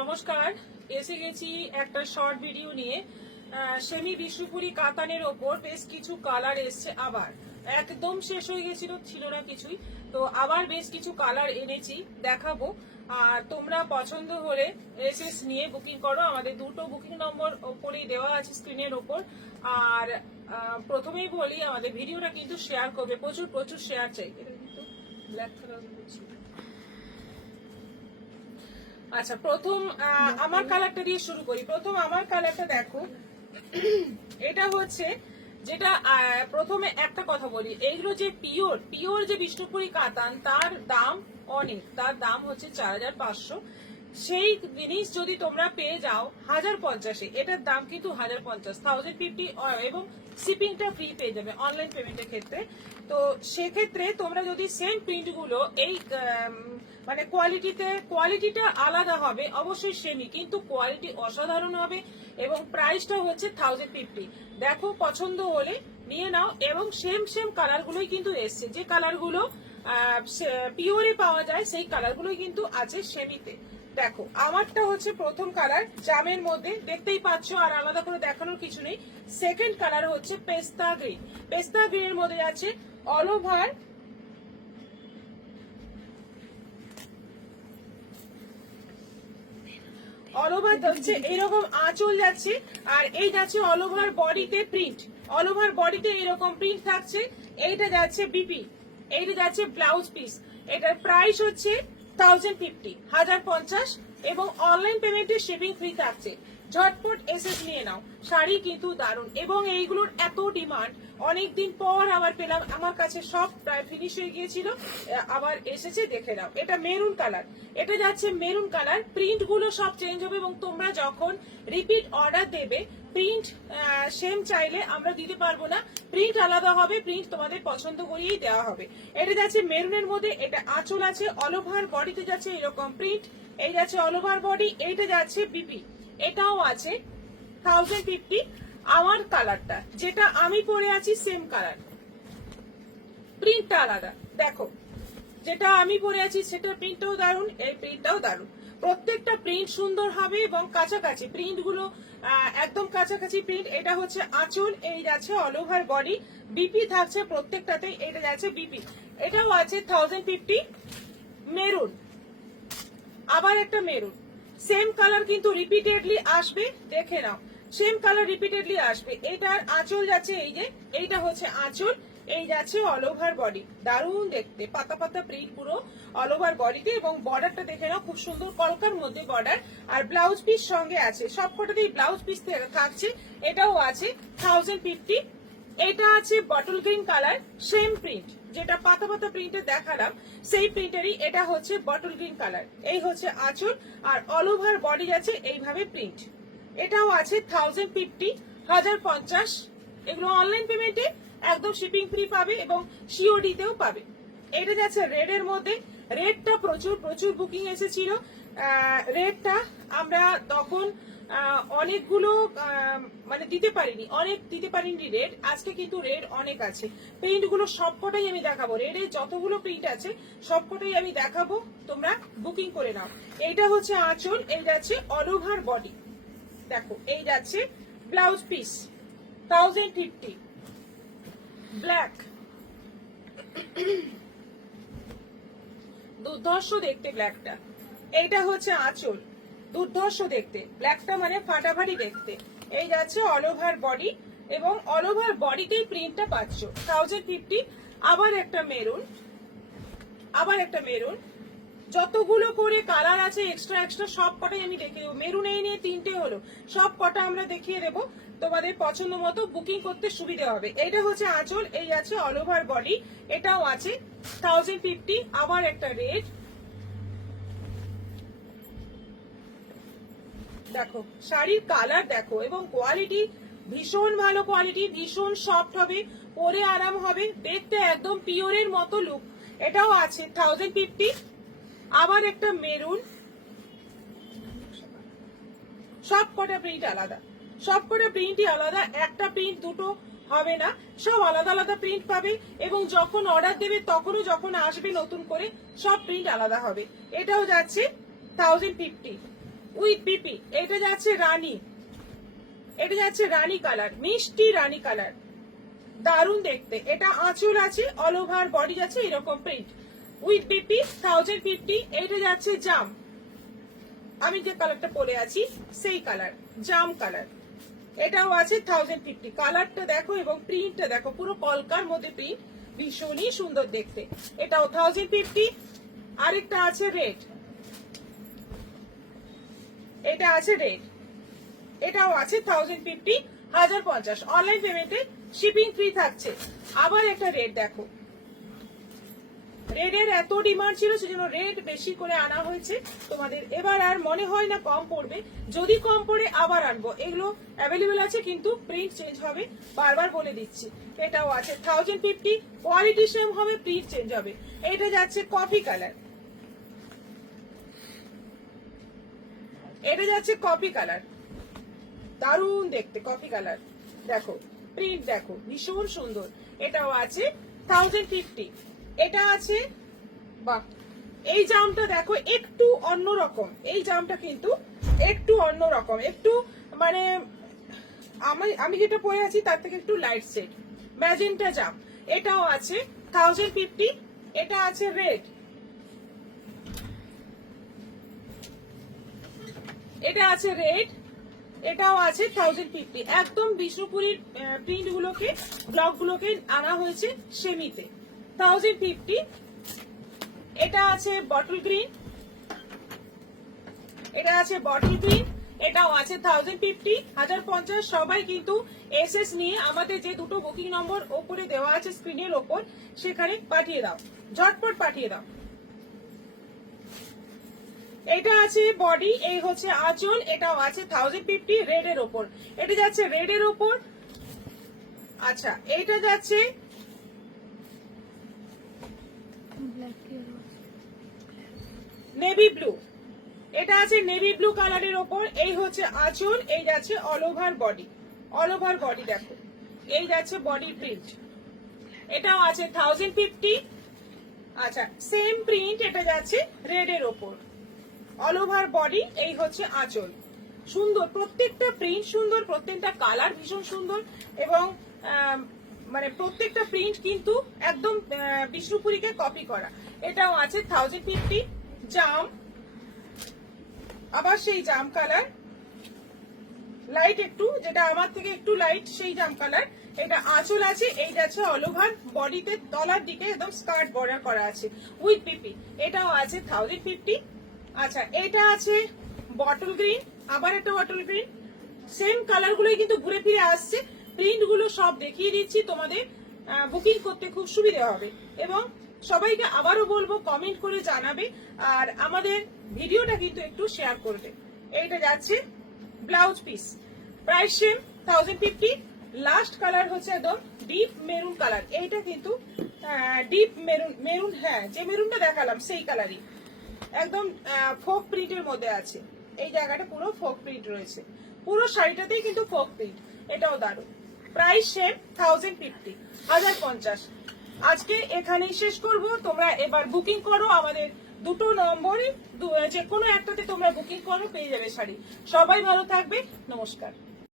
নমস্কার, এসে গেছি একটা শর্ট ভিডিও নিয়ে। সেমি বিষ্ণুপুরি কাতানের ওপর বেশ কিছু কালার এসছে, আবার একদম শেষ হয়ে গেছিল, ছিল না কিছুই, তো আবার বেশ কিছু কালার এনেছি, দেখাবো। আর তোমরা পছন্দ হলে এসএস নিয়ে বুকিং করো। আমাদের দুটো বুকিং নম্বর ওপরেই দেওয়া আছে স্ক্রিনের ওপর। আর প্রথমেই বলি, আমাদের ভিডিওটা কিন্তু শেয়ার করবে, প্রচুর প্রচুর শেয়ার চাই। এটা কিন্তু ব্ল্যাক কালার হচ্ছে। আচ্ছা, প্রথম আমার কালারটা দিয়ে শুরু করি। প্রথম আমার কালারটা দেখো, এটা হচ্ছে যেটা প্রথমে একটা কথা বলি, এইগুলো যে পিওর যে বিষ্ণুপুরি কাতান, তার দাম অনেক, তার দাম হচ্ছে 4500। সেই জিনিস যদি তোমরা পেয়ে যাও 1050-এ, এটার দাম কিন্তু 1050, 1050 এবং শিপিংটা ফ্রি পেয়ে যাবে অনলাইন পেমেন্টের ক্ষেত্রে। তো সেক্ষেত্রে তোমরা যদি সেম প্রিন্টগুলো এই মানে কোয়ালিটিটা আলাদা হবে, অবশ্যই সেমই, কিন্তু কোয়ালিটি অসাধারণ হবে এবং প্রাইসটা হচ্ছে 1050। দেখো, পছন্দ হলে নিয়ে নাও। এবং সেম কালারগুলোই কিন্তু এসছে, যে কালারগুলো পিওরে পাওয়া যায় সেই কালারগুলোই কিন্তু আছে সেমিতে। দেখো, আমারটা হচ্ছে প্রথম কালার জামের মধ্যে, দেখতেই পাচ্ছ, আর আলাদা করে দেখানোর কিছু নেই। সেকেন্ড কালার হচ্ছে পেস্তা গ্রিন। পেস্তা গ্রিনের মধ্যে আছে অল ওভার হচ্ছে এরকম আঁচল যাচ্ছে, আর এই যাচ্ছে অল ওভার বডিতে প্রিন্ট। অল ওভার বডিতে এরকম প্রিন্ট থাকছে। এইটা যাচ্ছে বিপি, এইটা যাচ্ছে ব্লাউজ পিস। এটার প্রাইস হচ্ছে 1050 এবং অনলাইন পেমেন্টে শিপিং ফ্রি থাকছে। ঝটপট এসএস নিয়ে নাও। শাড়ি কিন্তু দারুণ, এবং এইগুলোর এত ডিমান্ড, অনেকদিন পর আবার পেলাম। আমার কাছে সব প্রায় ফিনিশ হয়ে গিয়েছিল, আবার এসেছে, দেখে নাও। এটা মেরুন কালার, এটা যাচ্ছে মেরুন কালার। প্রিন্ট গুলো সব চেঞ্জ হবে, এবং তোমরা যখন রিপিট অর্ডার দেবে, প্রিন্ট সেম চাইলে আমরা দিতে পারবো না, প্রিন্ট আলাদা হবে, প্রিন্ট তোমাদের পছন্দ করিয়েই দেওয়া হবে। এটা যাচ্ছে মেরুনের মধ্যে, এটা আঁচল আছে, অল ওভার বডিতে যাচ্ছে এরকম প্রিন্ট, এই যাচ্ছে অল ওভার বডি, এইটা যাচ্ছে বিপি, এটাও আছে 1050। আমার কালারটা যেটা আমি পরে আছি সেম কালার, প্রিন্টটা আলাদা। দেখো, যেটা আমি পরে আছি সেটা প্রিন্টটাও দারুণ, এই প্রিন্টটাও দারুণ। প্রত্যেকটা প্রিন্ট সুন্দর হবে এবং কাছাকাছি প্রিন্ট গুলো, একদম কাছাকাছি প্রিন্ট। এটা হচ্ছে আঁচল, এই যাচ্ছে অল ওভার বডি, বিপি থাকছে প্রত্যেকটাতে, এটা যাচ্ছে বিপি, এটাও আছে 1050। মেরুন, আবার একটা মেরুন, সেম কালার কিন্তু রিপিটেডলি আসবে, দেখে নাও, সেম কালার রিপিটেডলি আসবে। এটার আঁচল যাচ্ছে এই যে, এইটা হচ্ছে আঁচল, এই যাচ্ছে অল ওভার বডি, দারুণ দেখতে, পাতা পাতা প্রিন্ট পুরো অল ওভার বডিতে। এবং বর্ডারটা দেখে নাও, খুব সুন্দর কলকার মধ্যে বর্ডার, আর ব্লাউজ পিস সঙ্গে আছে, সবকটাতেই ব্লাউজ পিস থাকছে, এটাও আছে 1050। এটা আছে bottle green colour, same print, যেটা পাতা পাতা প্রিন্টে দেখালাম সেই প্রিন্টেরই এটা হচ্ছে বটল গ্রিন কালার। এই হচ্ছে আঁচল, আর অল ওভার বডি আছে এইভাবে প্রিন্ট, এটাও আছে 1050। এগুলো অনলাইন পেমেন্টে একদম শিপিং ফ্রি পাবে এবং সিওডি তেও পাবে। এটা যাচ্ছে রেড এর মধ্যে, রেডটা প্রচুর প্রচুর বুকিং এসেছিল। রেডটা আমরা তখন অনেকগুলো মানে দিতে পারিনি রেড, আজকে কিন্তু রেড অনেক আছে। প্রিন্ট গুলো সবকটাই আমি দেখাবো, রেডের যতগুলো প্রিন্ট আছে সবকটাই আমি দেখাবো, তোমরা বুকিং করে নাও। এইটা হচ্ছে আঁচল, এই যাচ্ছে অল ওভার বডি, দেখো, এই যাচ্ছে ব্লাউজ পিস 1050। ব্ল্যাক, দুর্ধর্ষ দেখতে ব্ল্যাকটা, এইটা হচ্ছে আঁচল, দুর্ধর্ষ দেখতে, ব্ল্যাকটা মানে ফাটাফাটি দেখতে। এই যাচ্ছে অল ওভার বডি, এবং অল ওভার বডিতেই প্রিন্টটা পাচ্ছ 1050। আবার একটা মেরুন, যতগুলো করে কালার আছে এক্সট্রা সব কটাই আমি দেখিয়ে দেবো। মেরুন এই নিয়ে 3টে হলো, সব কটা আমরা দেখিয়ে দেবো, তোমাদের পছন্দ মতো বুকিং করতে সুবিধা হবে। এইটা হচ্ছে আঁচল, এই আছে অল ওভার বডি, এটাও আছে 1050। আবার একটা রেড, দেখো শাড়ির কালার দেখো, এবং কোয়ালিটি ভীষণ ভালো কোয়ালিটি, ভীষণ সফট হবে, পরে আরাম হবে, দেখতে একদম পিওরের মতো লুক। এটাও আছে 1050। আবার একটা মেরুন, সব কটা প্রিন্ট আলাদা, সব কটা প্রিন্টই আলাদা, একটা প্রিন্ট দুটো হবে না, সব আলাদা আলাদা প্রিন্ট পাবে। এবং যখন অর্ডার দেবে তখনও যখন আসবে নতুন করে, সব প্রিন্ট আলাদা হবে। এটাও যাচ্ছে 1050। With BP. এটা যাচ্ছে রানী, এটা যাচ্ছে রানী কালার, মিষ্টি রানী কালার, দারুণ দেখতে। এটা আঁচল আছে, অল ওভার বডি যাচ্ছে এরকম প্রিন্ট উইথ বিপি 1050। এটা যাচ্ছে জাম, আমি যে কালারটা পরে আছি সেই কালার, জাম কালার। এটাও আছে 1050। কালারটা দেখো এবং প্রিন্টটা দেখো, পুরো কলকার মধ্যে প্রিন্ট, ভীষণই সুন্দর দেখতে। এটাও 1050। আরেকটা আছে রেড, এটা আছে রেড, এটাও আছে 1050, 1050। অনলাইন পেমেন্টে শিপিং ফ্রি থাকছে। আবার একটা রেড দেখো, রেডের এত ডিমান্ড ছিল সেজন্য রেড বেশি করে আনা হয়েছে তোমাদের। এবার আর মনে হয় না কম পড়বে, যদি কম পড়ে আবার আনবো। এগুলো অ্যাভেলেবেল আছে কিন্তু প্রিন্ট চেঞ্জ হবে, বারবার বলে দিচ্ছি। এটাও আছে 1050, কোয়ালিটি সেম হবে, প্রিন্ট চেঞ্জ হবে। এটা যাচ্ছে কফি কালার, এটা যাচ্ছে কফি কালার, দারুণ দেখতে কফি কালার। দেখো প্রিন্ট দেখো, ভীষণ সুন্দর। এটাও আছে 1050। এটা আছে, বাহ, এই জামটা দেখো একটু অন্যরকম, এই জামটা কিন্তু একটু অন্যরকম, একটু মানে আমি যেটা পরে আছি তার থেকে একটু লাইট শেড, ম্যাজেন্টা জাম। এটাও আছে 1050। এটা আছে রেড, এটা আছে রেড, এটাও আছে 1050। একদম বিষ্ণুপুরীর প্রিন্ট গুলোকে, ব্লক গুলোকে আনা হয়েছে সেমিতে 1050। এটা আছে বটল গ্রিন, এটা আছে বটল গ্রিন, এটাও আছে 1050, 1050। সবাই কিন্তু এসএস নিয়ে আমাদের যে দুটো বুকিং নম্বর ওপরে দেওয়া আছে স্ক্রিনের ওপর, সেখানে পাঠিয়ে দাও, ঝটপট পাঠিয়ে দাও। এটা আছে বডি, এই হচ্ছে আঁচল, এটাও আছে 1050 রেড এর ওপর। এটা যাচ্ছে রেড এর ওপর। আচ্ছা, এইটা যাচ্ছে নেভি ব্লু, এটা আছে নেভি ব্লু কালারের ওপর। এই হচ্ছে আঁচল, এই যাচ্ছে all over body, all over body দেখো, এই যাচ্ছে বডি প্রিন্ট। এটাও আছে 1050। আচ্ছা, সেম প্রিন্ট, এটা যাচ্ছে রেড এর ওপর, অল ওভার বডি। এই হচ্ছে আঁচল, সুন্দর প্রত্যেকটা প্রিন্ট, সুন্দর প্রত্যেকটা কালার ভীষণ সুন্দর। এবং মানে প্রত্যেকটা প্রিন্ট কিন্তু একদম বিষ্ণুপুরীকে কপি করা। এটাও আছে 1050। জাম, আবার সেই জাম কালার, লাইট একটু, যেটা আমার থেকে একটু লাইট সেই জাম কালার। এটা আঁচল আছে, এই যাচ্ছে অল ওভার বডিতে, তলার দিকে একদম স্কার্ট বর্ডার করা আছে উইথ পিপি। এটাও আছে 1050। আচ্ছা, এটা আছে বটল গ্রিন, আবার একটা বটল গ্রিন। সেম কালার গুলোই কিন্তু ঘুরে ফিরে আসছে, প্রিন্ট গুলো সব দেখিয়ে দিচ্ছি তোমাদের, বুকিং করতে খুব সুবিধা হবে। এবং সবাইকে আবারও বলবো কমেন্ট করে জানাবে, আর আমাদের ভিডিওটা কিন্তু একটু শেয়ার করবে। এইটা যাচ্ছে blouse piece, price same 1050। Last colour হচ্ছে একদম ডিপ মেরুন কালার, এইটা কিন্তু ডিপ মেরুন, মেরুন, হ্যাঁ যে মেরুনটা দেখালাম সেই কালারই, একদম ফোক প্রিন্টের মধ্যে আছে। এই জায়গাটা পুরো ফোক প্রিন্ট রয়েছে, পুরো শাড়িটাতেই কিন্তু ফোক প্রিন্ট। এটাও দারুণ, প্রাইস সেম 1050, 1050। আজকে এখানেই শেষ করব। তোমরা এবার বুকিং করো, আমাদের দুটো নম্বরে যে কোনো একটাতে তোমরা বুকিং করো, পেয়ে যাবে শাড়ি। সবাই ভালো থাকবে, নমস্কার।